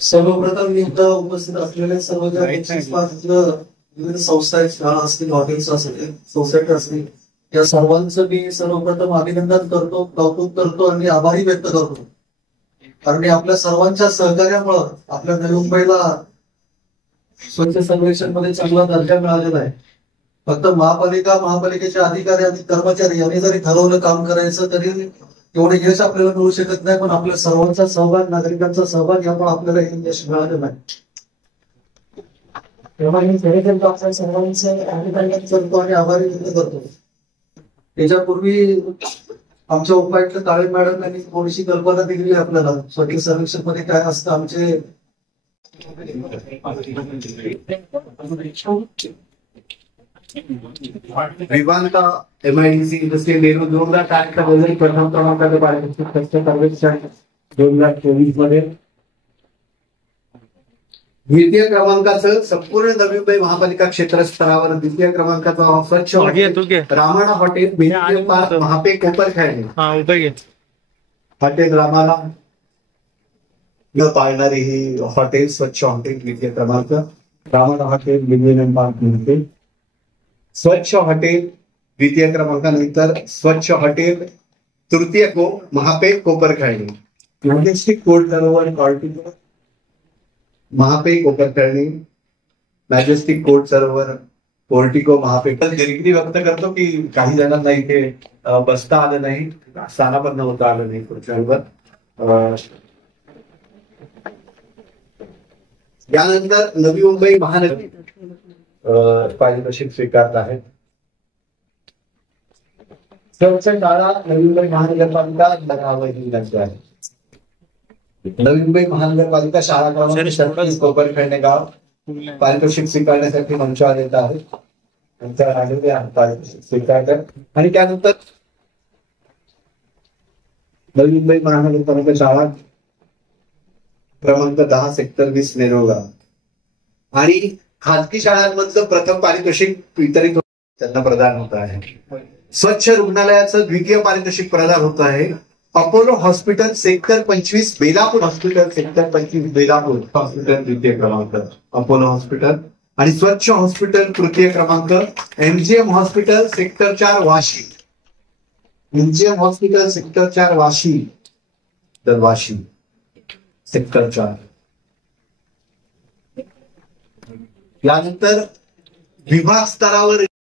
सर्वप्रथम मी इथं उपस्थित असलेले सर्व ज्या विविध संस्था आहेत, शाळा असतील, हॉटेल्स असतील, सोसायटी असतील, या सर्वांचं मी सर्वप्रथम अभिनंदन करतो, कौतुक करतो आणि आभारी व्यक्त करतो. कारण आपल्या सर्वांच्या सहकार्यामुळं आपल्या नवी मुंबईला स्वच्छ सर्वेक्षण मध्ये चांगला दर्जा मिळालेला आहे. फक्त महापालिकेचे अधिकारी आणि कर्मचारी यांनी जरी ठरवलं काम करायचं तरी एवढे यश आपल्याला मिळू शकत नाही, पण आपल्या सर्वांचा सहभाग, नागरिकांचा सहभाग यामुळे आपल्याला हे यश मिळालेलं आहे. तेव्हा मी सर्वांचे अभिनंदन करतो आणि आभारी व्यक्त करतो. त्याच्यापूर्वी आमच्या उपायुक्त काळे मॅडम यांनी थोडीशी कल्पना दिलेली आपल्याला स्वच्छ सर्वेक्षण मध्ये काय असतं. आमचे विवांता MIDC इंडस्ट्रियल नेहरू 2008 चा वजन प्रथम क्रमांकाचे पारितोषिक स्वच्छ सर्वेक्षण 2024 मध्ये द्वितीय क्रमांकाचं संपूर्ण नवी मुंबई महापालिका क्षेत्र स्तरावर द्वितीय क्रमांकाचा स्वच्छ रामाणा hotel medical park Mahape Koparkhairane hotel रामाणा न पाळणारी ही हॉटेल स्वच्छ हॉटेल द्वितीय क्रमांक रामाणा हॉटेल मिलेनियम पार्क महापे स्वच्छ हॉटेल द्वितीय क्रमांकानंतर स्वच्छ हॉटेल तृतीय को Mahape Koparkhairane majestic court Sarovar portico Mahape Koparkhairane majestic court Sarovar portico Mahape. दिलगिरी व्यक्त करतो की काही जणांना इथे बसता आलं नाही, स्थानापन्न होता आलं नाही खुर्च्यांवर. यानंतर नवी मुंबई महानगर पारितोषिक स्वीकारत आहेत. स्वच्छ शाळा नवी मुंबई महानगरपालिका राज्य आहे. नवी मुंबई महानगरपालिका शाळा क्रमांक 36 कोपरखैरणे गाव पारितोषिक स्वीकारण्यासाठी मंचावर येत आहे. पारितोषिक स्वीकारतात आणि त्यानंतर नवी मुंबई महानगरपालिका शाळा क्रमांक 10 सेक्टर 20 नेरुळगाव आणि खाजगी शाळांमधलं प्रथम पारितोषिक वितरित त्यांना प्रदान होत आहे. स्वच्छ रुग्णालयाचं द्वितीय पारितोषिक प्रदान होत आहे. Apollo hospital sector 25 Belapur hospital sector 25 Belapur hospital द्वितीय क्रमांक अपोलो हॉस्पिटल आणि स्वच्छ हॉस्पिटल तृतीय क्रमांक MGM hospital sector 4 Vashi MGM hospital sector 4 Vashi Vashi sector 4. यानंतर विभाग स्तरावर